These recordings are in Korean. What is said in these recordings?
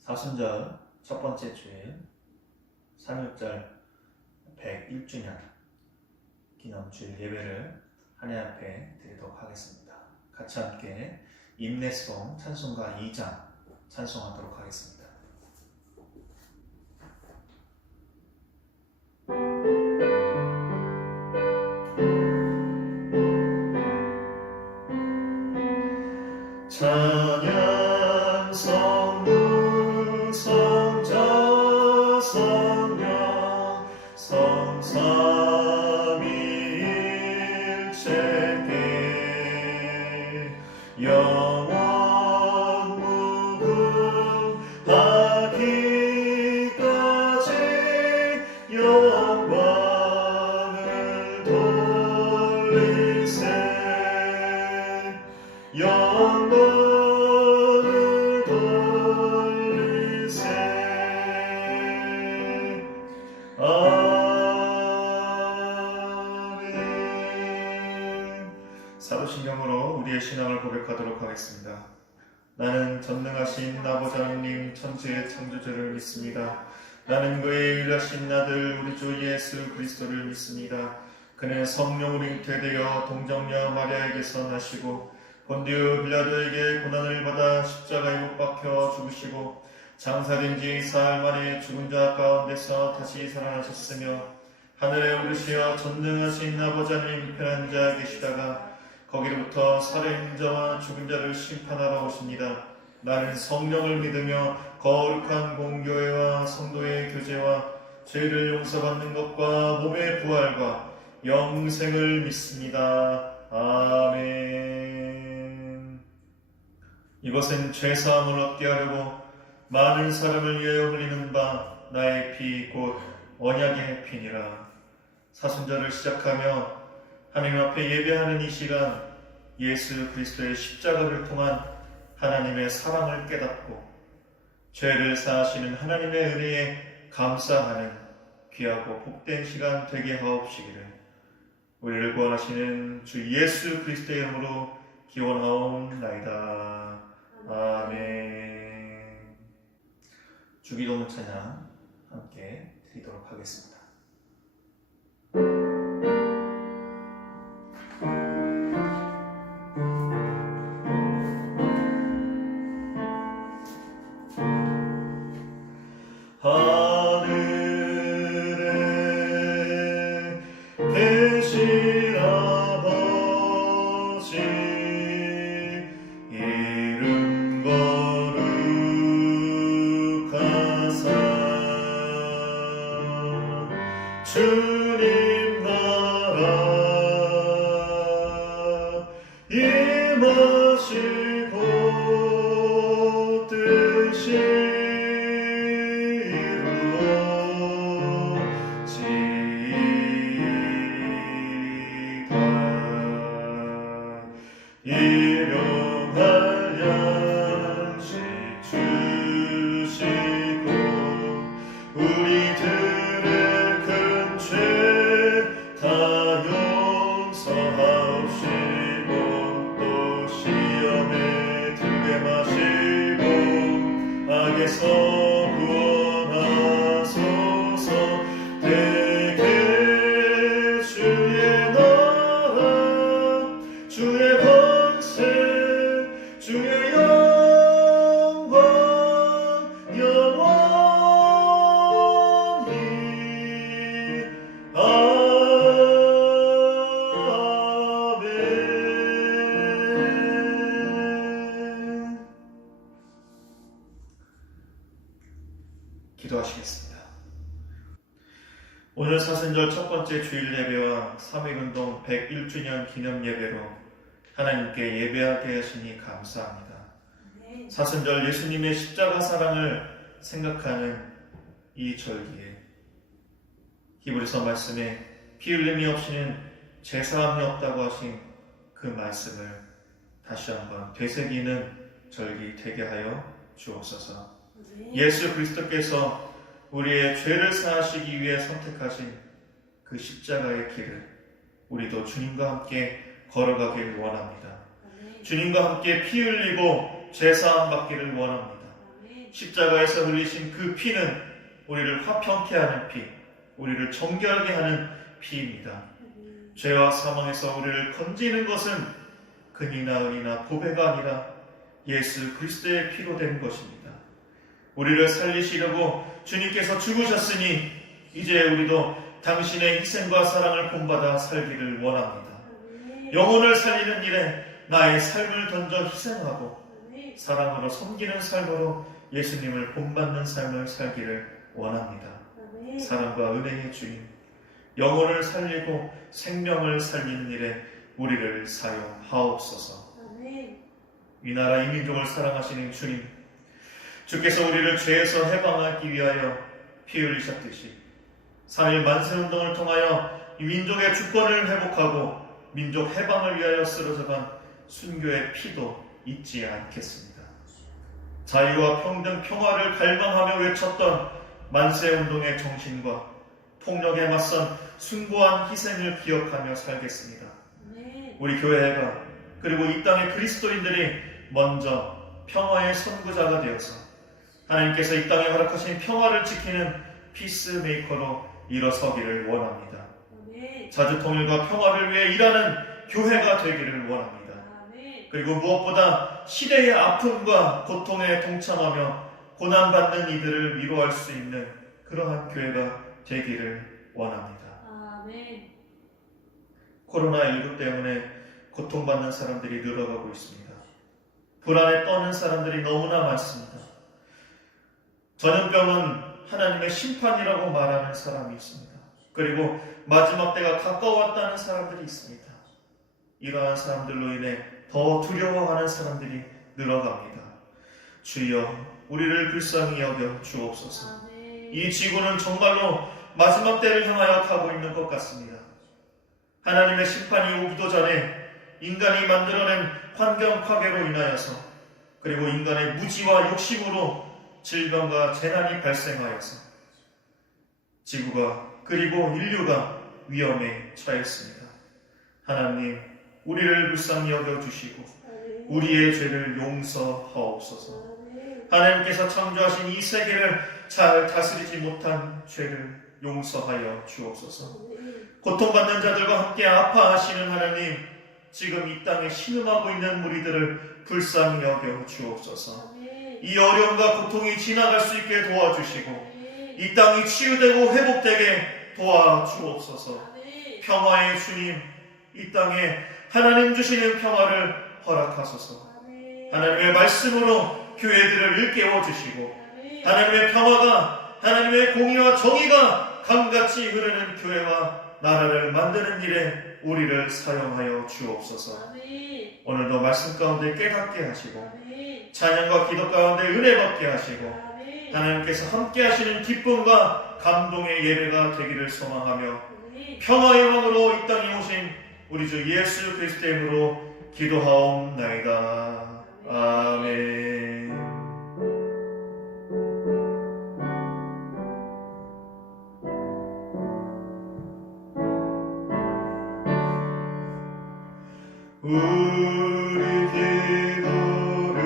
사순절 첫 번째 주일 3.6절 101주년 기념주일 예배를 하나님 앞에 드리도록 하겠습니다. 같이 함께 인내송 찬송가 2장 찬송하도록 하겠습니다. 찬양 성부 성자 성령 성삼위일체께 영원 무궁하기까지 영광을 돌리세 영광을 돌리세. 아멘. 사도신경으로 우리의 신앙을 고백하도록 하겠습니다. 나는 전능하신 아버지 하나님 천지의 창조주를 믿습니다. 나는 그의 일하신 아들 우리 주 예수 그리스도를 믿습니다. 그는 성령으로 잉태되어 동정녀 마리아에게서 나시고 본디오 빌라도에게 고난을 받아 십자가에 못 박혀 죽으시고 장사된 지 4일 만에 죽은 자 가운데서 다시 살아나셨으며 하늘에 오르시어 전능하신 아버지 하나님 편한 자 계시다가 거기로부터 살아있는 자와 죽은 자를 심판하러 오십니다. 나는 성령을 믿으며 거룩한 공교회와 성도의 교제와 죄를 용서받는 것과 몸의 부활과 영생을 믿습니다. 아멘. 이것은 죄사함을 얻게 하려고 많은 사람을 위하여 흘리는 바 나의 피 곧 언약의 피니라. 사순절을 시작하며 하나님 앞에 예배하는 이 시간 예수 그리스도의 십자가를 통한 하나님의 사랑을 깨닫고 죄를 사하시는 하나님의 은혜에 감사하는 귀하고 복된 시간 되게 하옵시기를 우리를 구원하시는 주 예수 그리스도의 이름으로 기원하옵나이다. 아멘. 주기도문 찬양 함께 드리도록 하겠습니다. 하늘에 계신 아버지 이름 거룩하사 주님 나라 임하시고 뜻이 일용할 양식 주시고 우리들의 큰 죄 다 용서하옵시고 또 시험에 들게 마시고 악에서 구원하소서. 되게 주의 나라 주의 권세 주의 영광 영원히 아멘. 기도하시겠습니다. 오늘 사순절 첫 번째 주일 예배와 3.1운동 101주년 기념 예배로 하나님께 예배하게 하시니 감사합니다. 사순절 예수님의 십자가 사랑을 생각하는 이 절기에 히브리서 말씀에 피 흘림이 없이는 제사함이 없다고 하신 그 말씀을 다시 한번 되새기는 절기 되게 하여 주옵소서. 예수 그리스도께서 우리의 죄를 사하시기 위해 선택하신 그 십자가의 길을 우리도 주님과 함께 걸어가길 원합니다. 주님과 함께 피 흘리고 죄사함 받기를 원합니다. 십자가에서 흘리신 그 피는 우리를 화평케 하는 피, 우리를 정결하게 하는 피입니다. 죄와 사망에서 우리를 건지는 것은 금이나 은이나 보배가 아니라 예수 그리스도의 피로 된 것입니다. 우리를 살리시려고 주님께서 죽으셨으니 이제 우리도 당신의 희생과 사랑을 본받아 살기를 원합니다. 영혼을 살리는 일에 나의 삶을 던져 희생하고 사랑으로 섬기는 삶으로 예수님을 본받는 삶을 살기를 원합니다. 사랑과 은혜의 주님, 영혼을 살리고 생명을 살리는 일에 우리를 사용하옵소서. 이 나라 이 민족을 사랑하시는 주님, 주께서 우리를 죄에서 해방하기 위하여 피 흘리셨듯이 3.1 만세운동을 통하여 이 민족의 주권을 회복하고 민족 해방을 위하여 쓰러져간 순교의 피도 잊지 않겠습니다. 자유와 평등, 평화를 갈망하며 외쳤던 만세운동의 정신과 폭력에 맞선 숭고한 희생을 기억하며 살겠습니다. 우리 교회가 그리고 이 땅의 그리스도인들이 먼저 평화의 선구자가 되어서 하나님께서 이 땅에 허락하신 평화를 지키는 피스메이커로 일어서기를 원합니다. 자주통일과 평화를 위해 일하는 교회가 되기를 원합니다. 그리고 무엇보다 시대의 아픔과 고통에 동참하며 고난받는 이들을 위로할 수 있는 그러한 교회가 되기를 원합니다. 코로나19 때문에 고통받는 사람들이 늘어가고 있습니다. 불안에 떠는 사람들이 너무나 많습니다. 전염병은 하나님의 심판이라고 말하는 사람이 있습니다. 그리고 마지막 때가 가까웠다는 사람들이 있습니다. 이러한 사람들로 인해 더 두려워하는 사람들이 늘어갑니다. 주여, 우리를 불쌍히 여겨 주옵소서. 이 지구는 정말로 마지막 때를 향하여 가고 있는 것 같습니다. 하나님의 심판이 오기도 전에 인간이 만들어낸 환경 파괴로 인하여서 그리고 인간의 무지와 욕심으로 질병과 재난이 발생하여서 지구가 그리고 인류가 위험에 처했습니다. 하나님, 우리를 불쌍히 여겨주시고 우리의 죄를 용서하옵소서. 하나님께서 창조하신 이 세계를 잘 다스리지 못한 죄를 용서하여 주옵소서. 고통받는 자들과 함께 아파하시는 하나님, 지금 이 땅에 신음하고 있는 무리들을 불쌍히 여겨 주옵소서. 이 어려움과 고통이 지나갈 수 있게 도와주시고 이 땅이 치유되고 회복되게 도와주옵소서. 평화의 주님, 이 땅에 하나님 주시는 평화를 허락하소서. 하나님의 말씀으로 교회들을 일깨워 주시고 하나님의 평화가, 하나님의 공의와 정의가 강같이 흐르는 교회와 나라를 만드는 일에 우리를 사용하여 주옵소서. 오늘도 말씀 가운데 깨닫게 하시고 찬양과 기도 가운데 은혜 받게 하시고 하나님께서 함께 하시는 기쁨과 감동의 예배가 되기를 소망하며 평화의 왕으로 이 땅에 오신 우리 주 예수 그리스도의 이름으로 기도하옵나이다. 아멘. 우리 기도를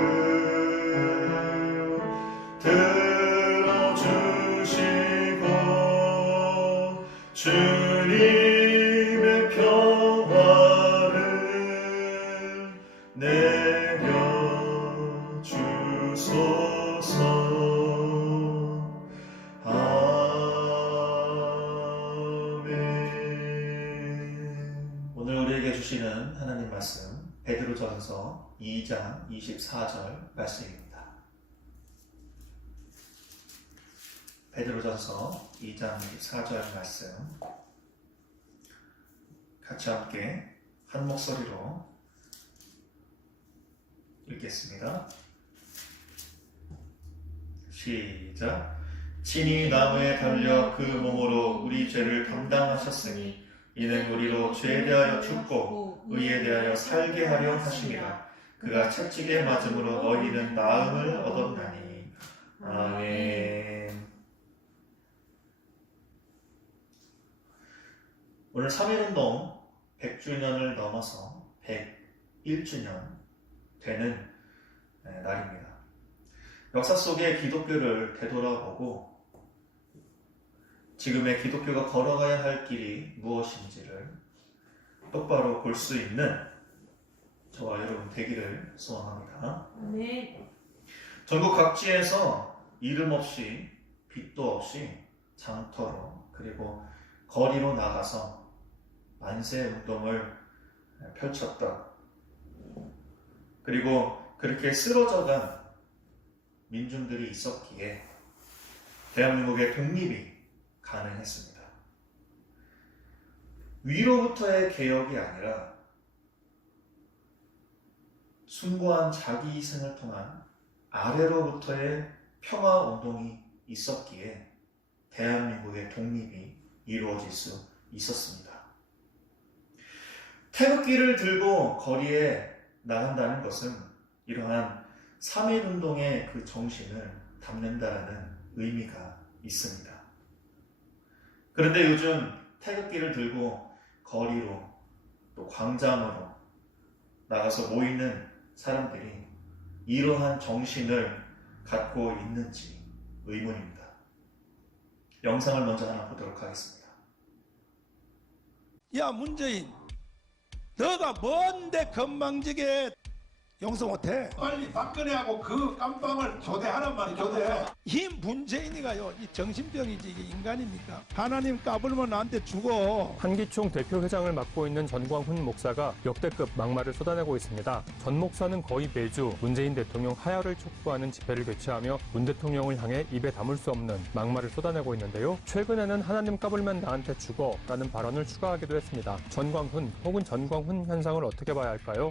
들어주시고 주님의 평화를 내려주소서. 아멘. 오늘 우리에게 주시는 하나님 말씀 베드로전서 2장 24절 말씀입니다. 베드로전서 2장 24절 말씀 같이 함께 한 목소리로 읽겠습니다. 시작. 친히 나무에 달려 그 몸으로 우리 죄를 담당하셨으니 이는 우리로 죄에 대하여 죽고 의에 대하여 살게 하려 하심이라. 그가 채찍에 맞음으로 너희는 나음을 얻었나니. 아멘. 오늘 3.1운동 100주년을 넘어서 101주년 되는 날입니다. 역사 속의 기독교를 되돌아보고 지금의 기독교가 걸어가야 할 길이 무엇인지를 똑바로 볼 수 있는 저와 여러분 되기를 소원합니다. 네. 전국 각지에서 이름 없이 빛도 없이 장터로 그리고 거리로 나가서 만세 운동을 펼쳤다. 그리고 그렇게 쓰러져간 민중들이 있었기에 대한민국의 독립이 가능했습니다. 위로부터의 개혁이 아니라 숭고한 자기 희생을 통한 아래로부터의 평화운동이 있었기에 대한민국의 독립이 이루어질 수 있었습니다. 태극기를 들고 거리에 나간다는 것은 이러한 3.1운동의 그 정신을 담는다라는 의미가 있습니다. 그런데 요즘 태극기를 들고 거리로 또 광장으로 나가서 모이는 사람들이 이러한 정신을 갖고 있는지 의문입니다. 영상을 먼저 하나 보도록 하겠습니다. 야 문재인, 너가 뭔데 건방지게 용서 못해? 빨리 박근혜하고 그 깜빵을 교대하란 말이야. 교대. 이 문재인이가요, 이 정신병이지 이게 인간입니까? 하나님 까불면 나한테 죽어. 한기총 대표회장을 맡고 있는 전광훈 목사가 역대급 막말을 쏟아내고 있습니다. 전 목사는 거의 매주 문재인 대통령 하야를 촉구하는 집회를 개최하며 문 대통령을 향해 입에 담을 수 없는 막말을 쏟아내고 있는데요. 최근에는 하나님 까불면 나한테 죽어 라는 발언을 추가하기도 했습니다. 전광훈 혹은 전광훈 현상을 어떻게 봐야 할까요?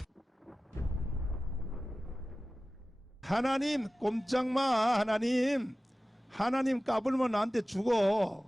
하나님 꼼짝마. 하나님 까불면 나한테 죽어.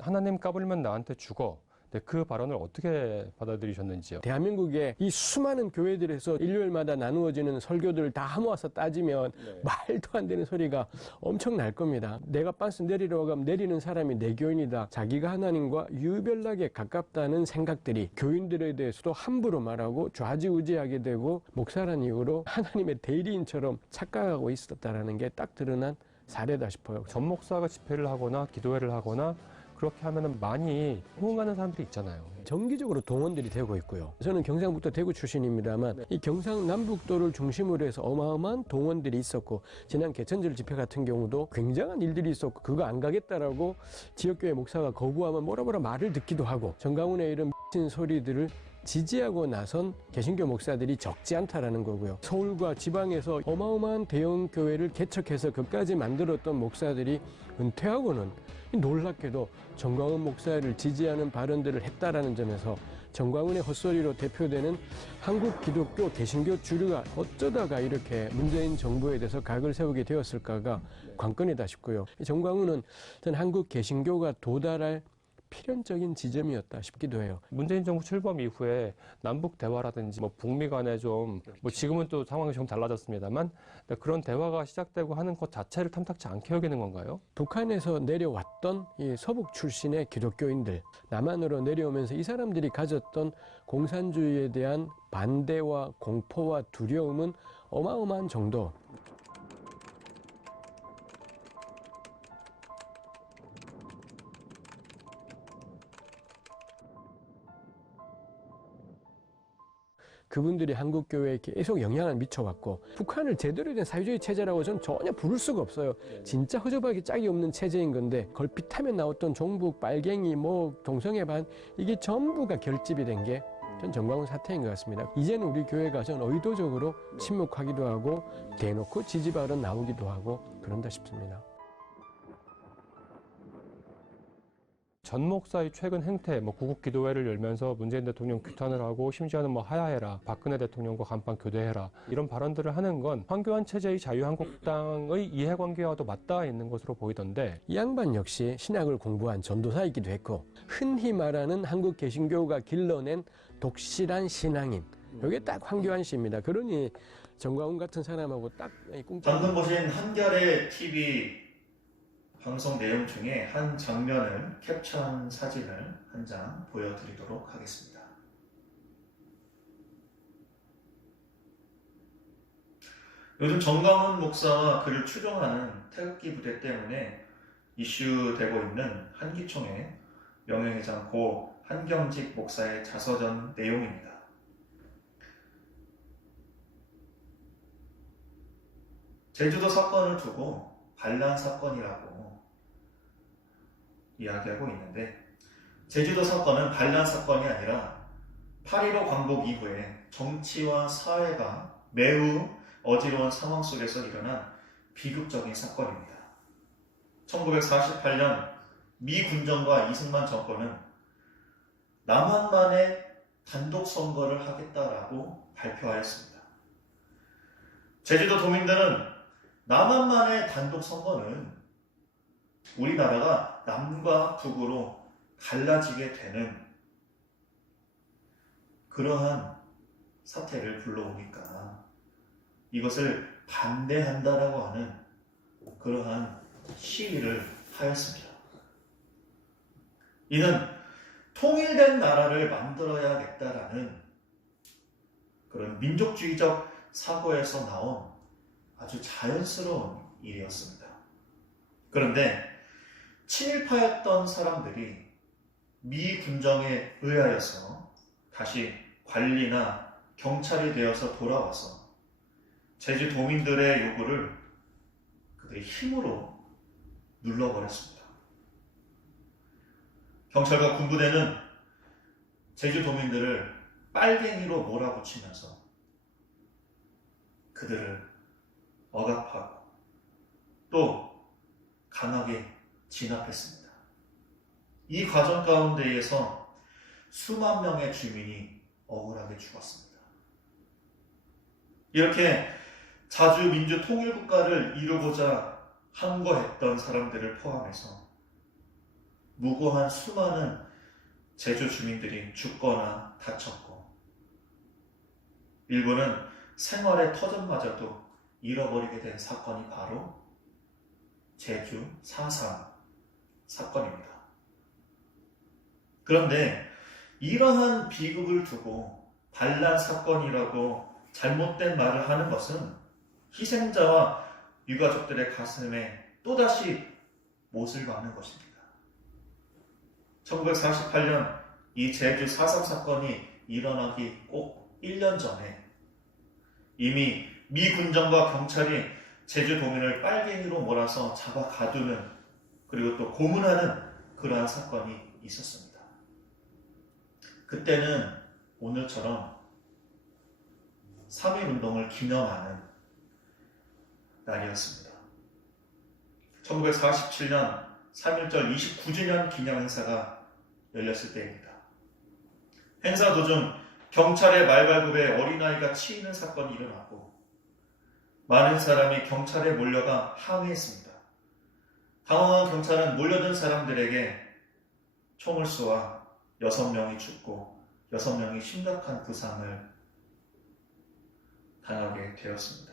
하나님 까불면 나한테 죽어. 네, 그 발언을 어떻게 받아들이셨는지요? 대한민국의 이 수많은 교회들에서 일요일마다 나누어지는 설교들을 다 모아서 따지면 말도 안 되는 소리가 엄청 날 겁니다. 내가 빤스 내리려고 하면 내리는 사람이 내 교인이다. 자기가 하나님과 유별나게 가깝다는 생각들이 교인들에 대해서도 함부로 말하고 좌지우지하게 되고 목사란 이유로 하나님의 대리인처럼 착각하고 있었다는 게 딱 드러난 사례다 싶어요. 전 목사가 집회를 하거나 기도회를 하거나 그렇게 하면은 많이 호응하는 사람들이 있잖아요. 정기적으로 동원들이 되고 있고요. 저는 경상북도 대구 출신입니다만 이 경상남북도를 중심으로 해서 어마어마한 동원들이 있었고 지난 개천절 집회 같은 경우도 굉장한 일들이 있었고 그거 안 가겠다라고 지역교회 목사가 거부하면 뭐라 말을 듣기도 하고 전광훈의 이런 미친 소리들을 지지하고 나선 개신교 목사들이 적지 않다라는 거고요. 서울과 지방에서 어마어마한 대형 교회를 개척해서 그까지 만들었던 목사들이 은퇴하고는 놀랍게도 전광훈 목사를 지지하는 발언들을 했다라는 점에서 전광훈의 헛소리로 대표되는 한국 기독교 개신교 주류가 어쩌다가 이렇게 문재인 정부에 대해서 각을 세우게 되었을까가 관건이다 싶고요. 전광훈은 전 한국 개신교가 도달할 필연적인 지점이었다 싶기도 해요. 문재인 정부 출범 이후에 남북 대화라든지 뭐 북미 간에 좀 뭐 지금은 또 상황이 좀 달라졌습니다만 그런 대화가 시작되고 하는 것 자체를 탐탁치 않게 여기는 건가요? 북한에서 내려왔던 이 서북 출신의 기독교인들 남한으로 내려오면서 이 사람들이 가졌던 공산주의에 대한 반대와 공포와 두려움은 어마어마한 정도. 그분들이 한국교회에 계속 영향을 미쳐왔고 북한을 제대로 된 사회주의 체제라고 저는 전혀 부를 수가 없어요. 진짜 허접하게 짝이 없는 체제인 건데 걸핏하면 나왔던 종북, 빨갱이, 동성애반 이게 전부가 결집이 된 게 전 전광훈 사태인 것 같습니다. 이제는 우리 교회가 전 의도적으로 침묵하기도 하고 대놓고 지지 발언 나오기도 하고 그런다 싶습니다. 전 목사의 최근 행태, 구국 기도회를 열면서 문재인 대통령 규탄을 하고 심지어는 하야해라, 박근혜 대통령과 간판 교대해라 이런 발언들을 하는 건 황교안 체제의 자유한국당의 이해관계와도 맞닿아 있는 것으로 보이던데 이 양반 역시 신학을 공부한 전도사이기도 했고 흔히 말하는 한국 개신교가 길러낸 독실한 신앙인 이게 딱 황교안 씨입니다. 그러니 전광훈 같은 사람하고 딱 방금 보신 한겨레 TV 방송 내용 중에 한 장면을 캡처한 사진을 한 장 보여드리도록 하겠습니다. 요즘 정광훈 목사와 그를 추종하는 태극기 부대 때문에 이슈되고 있는 한기총의 명예회장 고 한경직 목사의 자서전 내용입니다. 제주도 사건을 두고 반란 사건이라고 이야기하고 있는데, 제주도 사건은 반란 사건이 아니라 8.15 광복 이후에 정치와 사회가 매우 어지러운 상황 속에서 일어난 비극적인 사건입니다. 1948년 미 군정과 이승만 정권은 남한만의 단독 선거를 하겠다라고 발표하였습니다. 제주도 도민들은 남한만의 단독 선거는 우리나라가 남과 북으로 갈라지게 되는 그러한 사태를 불러오니까 이것을 반대한다라고 하는 그러한 시위를 하였습니다. 이는 통일된 나라를 만들어야겠다라는 그런 민족주의적 사고에서 나온 아주 자연스러운 일이었습니다. 그런데 친일파였던 사람들이 미 군정에 의하여서 다시 관리나 경찰이 되어서 돌아와서 제주 도민들의 요구를 그들의 힘으로 눌러버렸습니다. 경찰과 군부대는 제주 도민들을 빨갱이로 몰아붙이면서 그들을 억압하고 또 강하게 진압했습니다. 이 과정 가운데에서 수만 명의 주민이 억울하게 죽었습니다. 이렇게 자주민주 통일국가를 이루고자 항거했던 사람들을 포함해서 무고한 수많은 제주 주민들이 죽거나 다쳤고, 일부는 생활의 터전마저도 잃어버리게 된 사건이 바로 제주 4.3 사건입니다. 그런데 이러한 비극을 두고 반란 사건이라고 잘못된 말을 하는 것은 희생자와 유가족들의 가슴에 또다시 못을 박는 것입니다. 1948년 이 제주 4.3 사건이 일어나기 꼭 1년 전에 이미 미 군정과 경찰이 제주 도민을 빨갱이로 몰아서 잡아 가두는, 그리고 또 고문하는 그러한 사건이 있었습니다. 그때는 오늘처럼 3.1운동을 기념하는 날이었습니다. 1947년 3.1절 29주년 기념행사가 열렸을 때입니다. 행사 도중 경찰의 말발굽에 어린아이가 치이는 사건이 일어났고, 많은 사람이 경찰에 몰려가 항의했습니다. 당황한 경찰은 몰려든 사람들에게 총을 쏘아 6명이 죽고 6명이 심각한 부상을 당하게 되었습니다.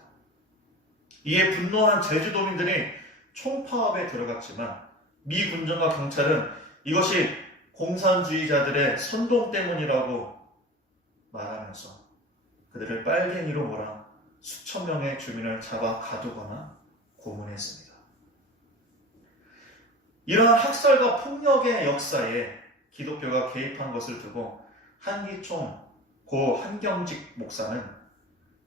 이에 분노한 제주도민들이 총파업에 들어갔지만 미 군정과 경찰은 이것이 공산주의자들의 선동 때문이라고 말하면서 그들을 빨갱이로 몰아 수천 명의 주민을 잡아 가두거나 고문했습니다. 이러한 학살과 폭력의 역사에 기독교가 개입한 것을 두고 한기총 고 한경직 목사는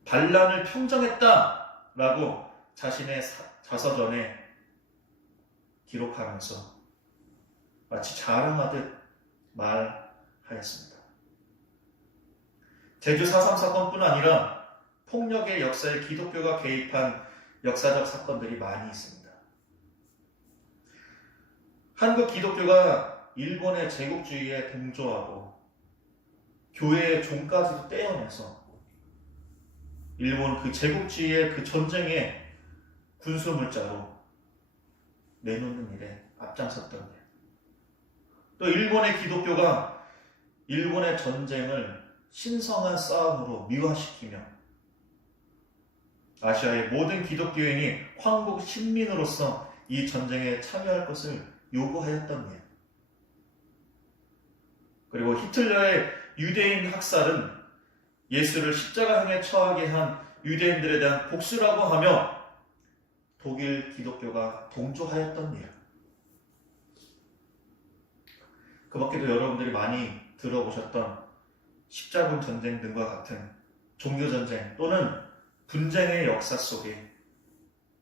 반란을 평정했다라고 자신의 자서전에 기록하면서 마치 자랑하듯 말하였습니다. 제주 4.3 사건뿐 아니라 폭력의 역사에 기독교가 개입한 역사적 사건들이 많이 있습니다. 한국 기독교가 일본의 제국주의에 동조하고 교회의 종까지도 떼어내서 일본 그 제국주의의 그 전쟁에 군수물자로 내놓는 일에 앞장섰던 일. 또 일본의 기독교가 일본의 전쟁을 신성한 싸움으로 미화시키며 아시아의 모든 기독교인이 황국 신민으로서 이 전쟁에 참여할 것을 요구하였던 일. 그리고 히틀러의 유대인 학살은 예수를 십자가형에 처하게 한 유대인들에 대한 복수라고 하며 독일 기독교가 동조하였던 일. 그 밖에도 여러분들이 많이 들어보셨던 십자군 전쟁 등과 같은 종교전쟁 또는 분쟁의 역사 속에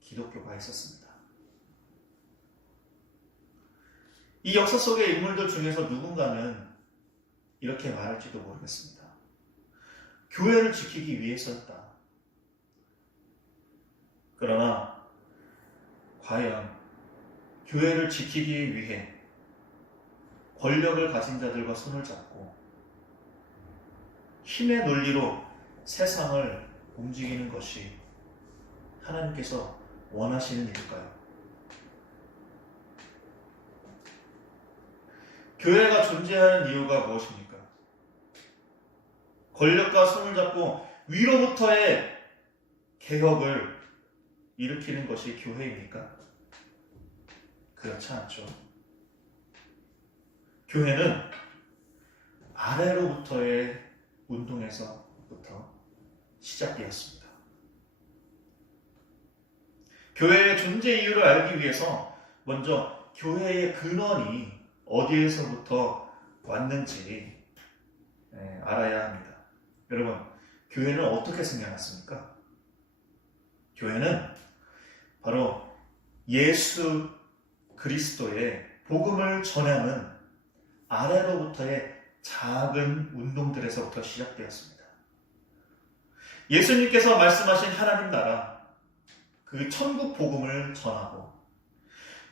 기독교가 있었습니다. 이 역사 속의 인물들 중에서 누군가는 이렇게 말할지도 모르겠습니다. 교회를 지키기 위해서였다. 그러나 과연 교회를 지키기 위해 권력을 가진 자들과 손을 잡고 힘의 논리로 세상을 움직이는 것이 하나님께서 원하시는 일일까요? 교회가 존재하는 이유가 무엇입니까? 권력과 손을 잡고 위로부터의 개혁을 일으키는 것이 교회입니까? 그렇지 않죠. 교회는 아래로부터의 운동에서부터 시작되었습니다. 교회의 존재 이유를 알기 위해서 먼저 교회의 근원이 어디에서부터 왔는지 알아야 합니다. 여러분, 교회는 어떻게 생겨났습니까? 교회는 바로 예수 그리스도의 복음을 전하는 아래로부터의 작은 운동들에서부터 시작되었습니다. 예수님께서 말씀하신 하나님 나라, 그 천국 복음을 전하고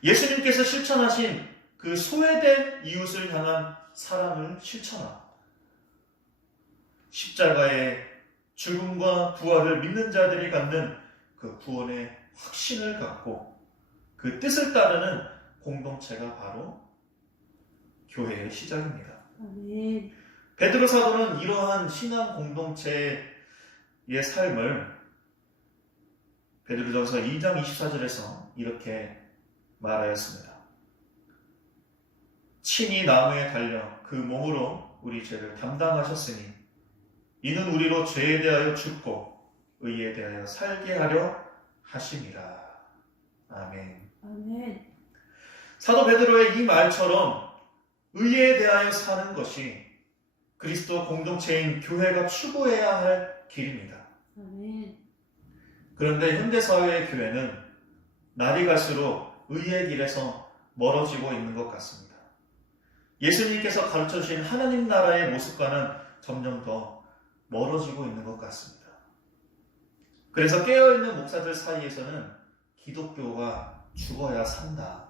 예수님께서 실천하신 그 소외된 이웃을 향한 사랑을 실천하고 십자가의 죽음과 부활을 믿는 자들이 갖는 그 구원의 확신을 갖고 그 뜻을 따르는 공동체가 바로 교회의 시작입니다. 아멘. 베드로 사도는 이러한 신앙 공동체의 삶을 베드로전서 2장 24절에서 이렇게 말하였습니다. 친히 나무에 달려 그 몸으로 우리 죄를 담당하셨으니 이는 우리로 죄에 대하여 죽고 의에 대하여 살게 하려 하심이라. 아멘. 아멘. 사도 베드로의 이 말처럼 의에 대하여 사는 것이 그리스도 공동체인 교회가 추구해야 할 길입니다. 아멘. 그런데 현대사회의 교회는 날이 갈수록 의의 길에서 멀어지고 있는 것 같습니다. 예수님께서 가르쳐주신 하나님 나라의 모습과는 점점 더 멀어지고 있는 것 같습니다. 그래서 깨어있는 목사들 사이에서는 기독교가 죽어야 산다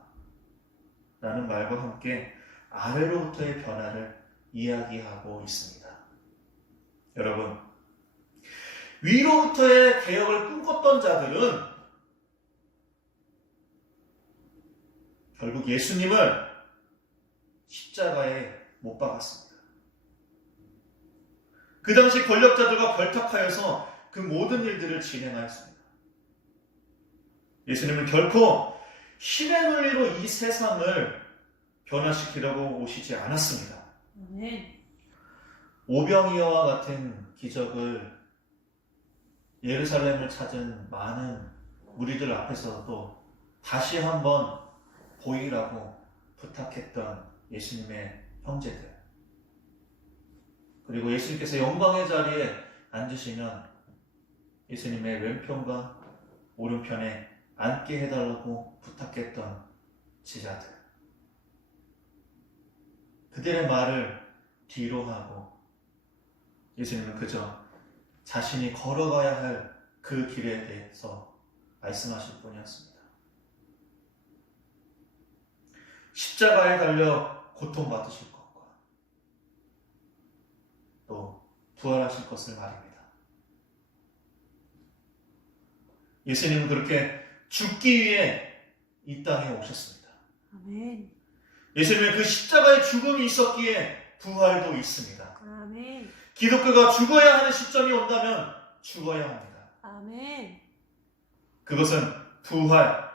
라는 말과 함께 아래로부터의 변화를 이야기하고 있습니다. 여러분, 위로부터의 개혁을 꿈꿨던 자들은 결국 예수님을 십자가에 못 박았습니다. 그 당시 권력자들과 결탁하여서 그 모든 일들을 진행하였습니다. 예수님은 결코 힘의 논리로 이 세상을 변화시키려고 오시지 않았습니다. 아멘. 오병이어와 같은 기적을 예루살렘을 찾은 많은 무리들 앞에서도 다시 한번 보이라고 부탁했던 예수님의 형제들, 그리고 예수님께서 영광의 자리에 앉으시면 예수님의 왼편과 오른편에 앉게 해달라고 부탁했던 제자들, 그들의 말을 뒤로 하고 예수님은 그저 자신이 걸어가야 할 그 길에 대해서 말씀하실 뿐이었습니다. 십자가에 달려 고통받으실 것과 또 부활하실 것을 말입니다. 예수님은 그렇게 죽기 위해 이 땅에 오셨습니다. 아멘. 예수님은 그 십자가의 죽음이 있었기에 부활도 있습니다. 아멘. 기독교가 죽어야 하는 시점이 온다면 죽어야 합니다. 아멘. 그것은 부활,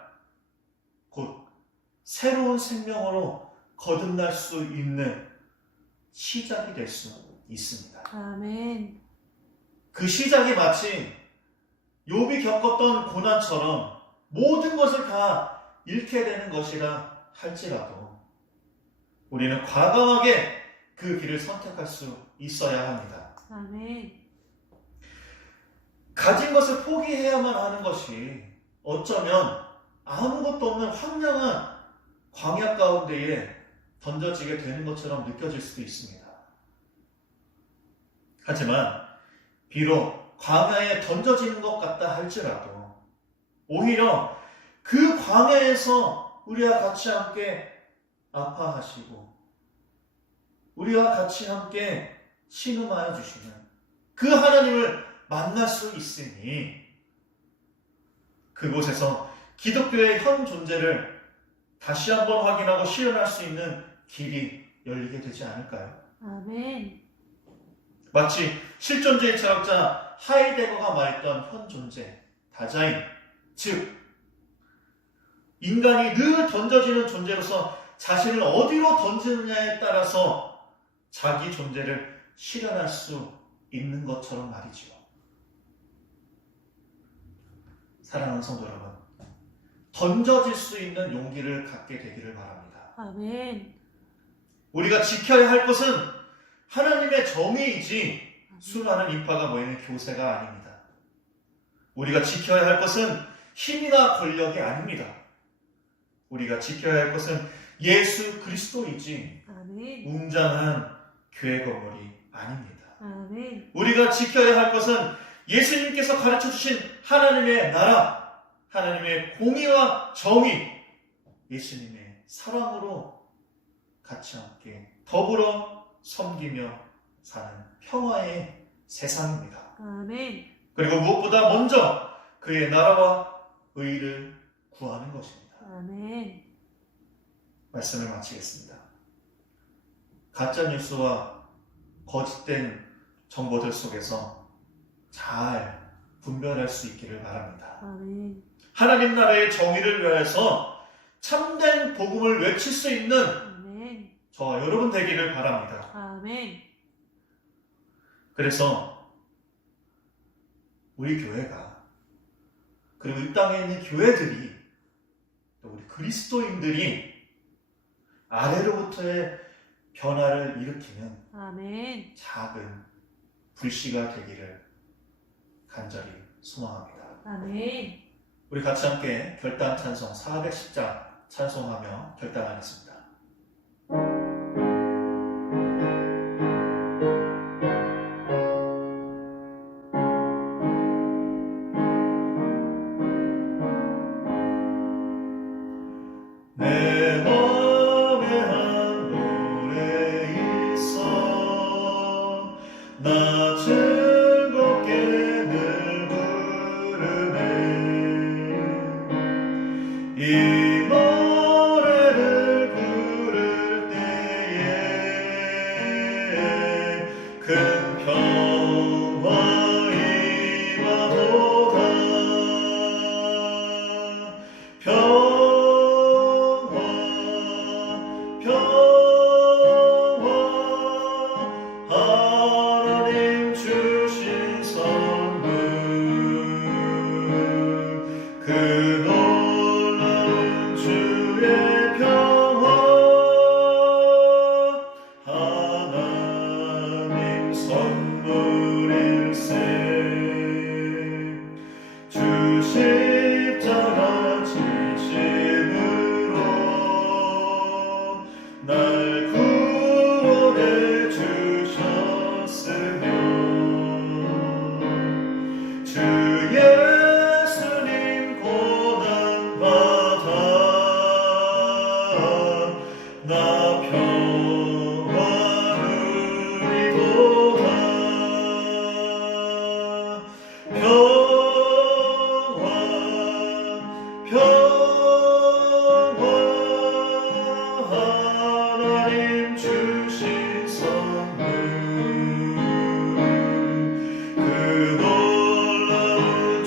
곧 새로운 생명으로 거듭날 수 있는 시작이 될 수 있습니다. 아멘. 그 시작이 마치 욥이 겪었던 고난처럼 모든 것을 다 잃게 되는 것이라 할지라도 우리는 과감하게 그 길을 선택할 수 있어야 합니다. 아멘. 가진 것을 포기해야만 하는 것이 어쩌면 아무것도 없는 황량한 광야 가운데에 던져지게 되는 것처럼 느껴질 수도 있습니다. 하지만 비록 광야에 던져지는 것 같다 할지라도 오히려 그 광야에서 우리와 같이 함께 아파하시고 우리와 같이 함께 신음하여 주시는 그 하나님을 만날 수 있으니 그곳에서 기독교의 현 존재를 다시 한번 확인하고 실현할 수 있는 길이 열리게 되지 않을까요? 아멘. 마치 실존주의 철학자 하이데거가 말했던 현 존재, 다자인, 즉 인간이 늘 던져지는 존재로서 자신을 어디로 던지느냐에 따라서 자기 존재를 실현할 수 있는 것처럼 말이지요. 사랑하는 성도 여러분, 던져질 수 있는 용기를 갖게 되기를 바랍니다. 아멘. 우리가 지켜야 할 것은 하나님의 정의이지 수많은 인파가 모이는 교세가 아닙니다. 우리가 지켜야 할 것은 힘이나 권력이 아닙니다. 우리가 지켜야 할 것은 예수 그리스도이지 아멘. 웅장한 교회 건물이 아닙니다. 아멘. 우리가 지켜야 할 것은 예수님께서 가르쳐주신 하나님의 나라, 하나님의 공의와 정의, 예수님의 사랑으로 같이 함께 더불어 섬기며 사는 평화의 세상입니다. 아멘. 그리고 무엇보다 먼저 그의 나라와 의를 구하는 것입니다. 아멘. 말씀을 마치겠습니다. 가짜뉴스와 거짓된 정보들 속에서 잘 분별할 수 있기를 바랍니다. 아멘. 하나님 나라의 정의를 위해서 참된 복음을 외칠 수 있는 아멘. 저와 여러분 되기를 바랍니다. 아멘. 그래서 우리 교회가 그리고 이 땅에 있는 교회들이 또 우리 그리스도인들이 아래로부터의 변화를 일으키는 아멘. 작은 불씨가 되기를 간절히 소망합니다. 아멘. 우리 같이 함께 결단 찬송 410장 찬송하며 결단하겠습니다. 내 맘에 한 노래 있어 나 즐겁게 늘 부르네 이 노래를 부를 때에 큰 평화 임하도다 하나님 주신 선물 그 놀라운 주의 평화 하나님 선물일세 주 십자가 지심으로 날 구원해 주셨으며 주 예수님 고난받아 나 평화 누리도다 평화 하나님 주신 선물 그 놀라운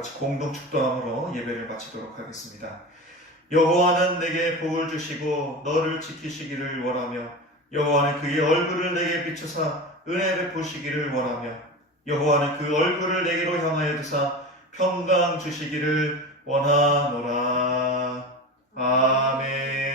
같이 공동 축도함으로 예배를 마치도록 하겠습니다. 여호와는 내게 복을 주시고 너를 지키시기를 원하며 여호와는 그의 얼굴을 내게 비추사 은혜 베푸시기를 원하며 여호와는 그 얼굴을 내게로 향하여 드사 평강 주시기를 원하노라. 아멘.